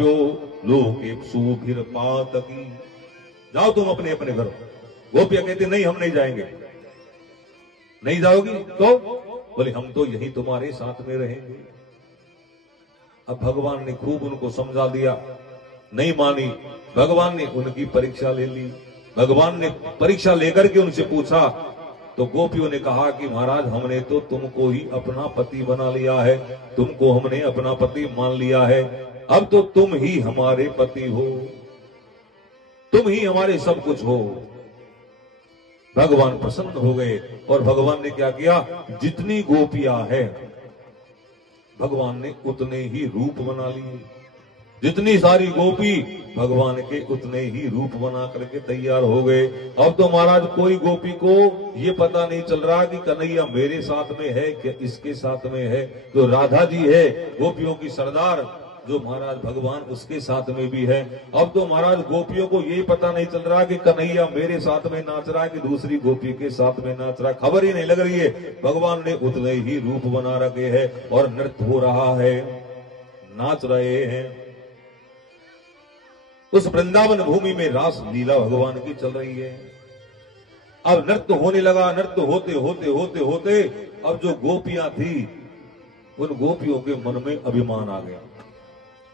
प्राप्यो लोकेप्सु फिर पातकी। जाओ तुम अपने अपने घर। गोपियां कहती नहीं हम नहीं जाएंगे। नहीं जाओगी तो बोले हम तो यही तुम्हारे साथ में रहेंगे। अब भगवान ने खूब उनको समझा दिया, नहीं मानी। भगवान ने उनकी परीक्षा ले ली। भगवान ने परीक्षा लेकर के उनसे पूछा तो गोपियों ने कहा कि महाराज हमने तो तुमको ही अपना पति बना लिया है, तुमको हमने अपना पति मान लिया है, अब तो तुम ही हमारे पति हो, तुम ही हमारे सब कुछ हो। भगवान प्रसन्न हो गए और भगवान ने क्या किया, जितनी गोपियां हैं भगवान ने उतने ही रूप बना लिए। जितनी सारी गोपी भगवान के उतने ही रूप बना करके तैयार हो गए। अब तो महाराज कोई गोपी को ये पता नहीं चल रहा कि कन्हैया मेरे साथ में है कि इसके साथ में है। जो राधा जी है गोपियों की सरदार, जो महाराज भगवान उसके साथ में भी है। अब तो महाराज गोपियों को यही पता नहीं चल रहा कि कन्हैया मेरे साथ में नाच रहा है कि दूसरी गोपी के साथ में नाच रहा है, खबर ही नहीं लग रही है। भगवान ने उतने ही रूप बना रखे हैं और नृत्य हो रहा है, नाच रहे हैं। उस वृंदावन भूमि में रास लीला भगवान की चल रही है। अब नृत्य होने लगा। नृत्य होते होते होते होते अब जो गोपियां थी उन गोपियों के मन में अभिमान आ गया।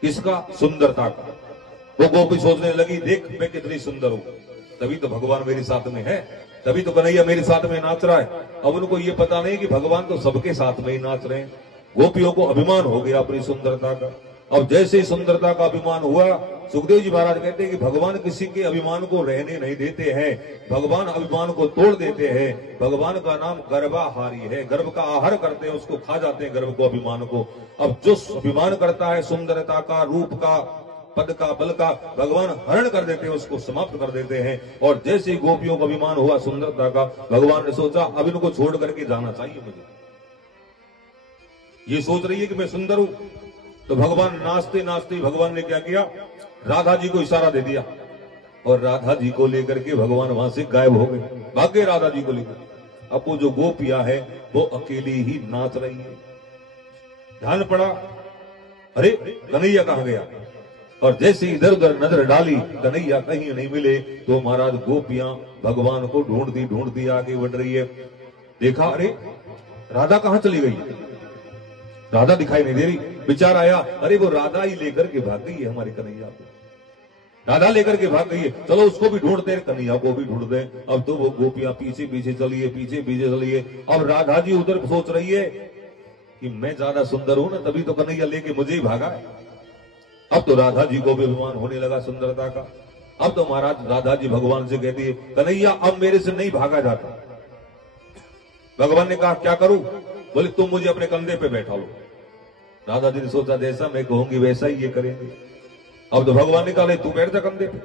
किसका? सुंदरता का। वो गोपी सोचने लगी देख मैं कितनी सुंदर हूं, तभी तो भगवान मेरे साथ में है, तभी तो कन्हैया मेरे साथ में नाच रहा है। अब उनको ये पता नहीं कि भगवान तो सबके साथ में ही नाच रहे हैं। गोपियों को अभिमान हो गया अपनी सुंदरता का। अब जैसे ही सुंदरता का अभिमान हुआ, सुखदेव जी महाराज कहते हैं कि भगवान किसी के अभिमान को रहने नहीं देते हैं, भगवान अभिमान को तोड़ देते हैं। भगवान का नाम गर्भाहारी है, गर्भ का आहार करते हैं, उसको खा जाते हैं गर्भ को, अभिमान को। अब जो अभिमान करता है सुंदरता का, रूप का, पद का, बल का, भगवान हरण कर देते हैं, उसको समाप्त कर देते हैं। और जैसे ही गोपियों को अभिमान हुआ सुंदरता का, भगवान ने सोचा अब इनको छोड़ करके जाना चाहिए मुझे। ये सोच रही है कि मैं सुंदर हूं। तो भगवान नाचते नाचते भगवान ने क्या किया, राधा जी को इशारा दे दिया और राधा जी को लेकर के भगवान वहां से गायब हो गए, भाग गए राधा जी को लेकर। अब वो जो गोपियां है वो अकेली ही नाच रही है। ध्यान पड़ा, अरे कन्हैया कहां गया? और जैसे इधर उधर नजर डाली, कन्हैया कहीं नहीं मिले, तो महाराज गोपियां भगवान को ढूंढती आगे बढ़ रही है। देखा अरे राधा कहां चली गई, राधा दिखाई नहीं दे रही। विचार आया अरे वो राधा ही लेकर के भाग गई है हमारे कन्हैया को, राधा लेकर के भाग गई है, चलो उसको भी ढूंढते हैं, कन्हैया को भी ढूंढ दे। अब तो वो गोपियां पीछे पीछे चलिए, पीछे पीछे चलिए। अब राधा जी उधर सोच रही है कि मैं ज्यादा सुंदर हूं ना, तभी तो कन्हैया लेके मुझे ही भागा है। अब तो राधा जी को भी अभिमान होने लगा सुंदरता का। अब तो महाराज राधा जी भगवान से कहती है कन्हैया अब मेरे से नहीं भागा जाता। भगवान ने कहा क्या करूं? बोले तुम मुझे अपने कंधे पे बैठा लो। राधा जी ने सोचा जैसा मैं कहूंगी वैसा ही ये करेंगे। अब तो भगवान ने कहा तू बैठ जा कंधे पे।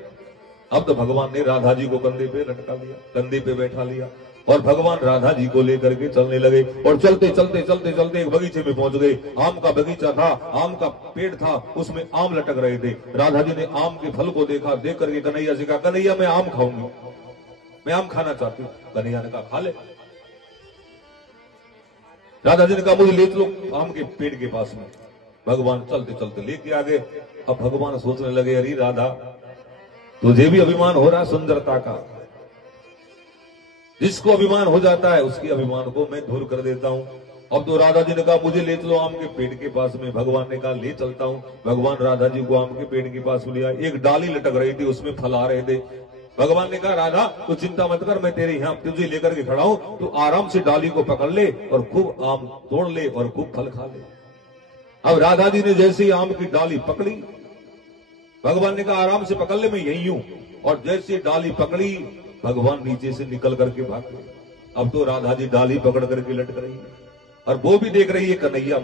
अब तो भगवान ने राधा जी को कंधे पे लटका लिया, कंधे पे बैठा लिया और भगवान राधा जी को लेकर के चलने लगे। और चलते चलते चलते चलते एक बगीचे में पहुंच गए। आम का बगीचा था, आम का पेड़ था, उसमें आम लटक रहे थे। राधा जी ने आम के फल को देखा, देख करके कन्हैया से कहा कन्हैया मैं आम खाऊंगी, मैं आम खाना चाहती हूँ। कन्हैया ने कहा खा ले। राधा जी ने कहा मुझे ले चलो आम के पेड़ के पास में। भगवान चलते चलते लेके आ गए। अब भगवान सोचने लगे अरे राधा तुझे भी अभिमान हो रहा सुंदरता का। जिसको अभिमान हो जाता है उसके अभिमान को मैं दूर कर देता हूं। अब तो राधा जी ने कहा मुझे ले चलो आम के पेड़ के पास में। भगवान ने कहा ले चलता हूं। भगवान राधा जी को आम के पेड़ के पास में लिया। एक डाली लटक रही थी, उसमें फल आ रहे थे। भगवान ने कहा राधा तू चिंता मत कर, मैं तेरे यहाँ तुझे लेकर के खड़ा हूं, तू आराम से डाली को पकड़ ले और खूब आम तोड़ ले और खूब फल खा ले। अब राधा जी ने जैसे ही आम की डाली पकड़ी, भगवान ने कहा आराम से पकड़ ले मैं यही हूं। और जैसे डाली पकड़ी भगवान नीचे से निकल करके भाग गए। अब तो राधा जी डाली पकड़ करके लटक रही है और वो भी देख रही है कन्हैया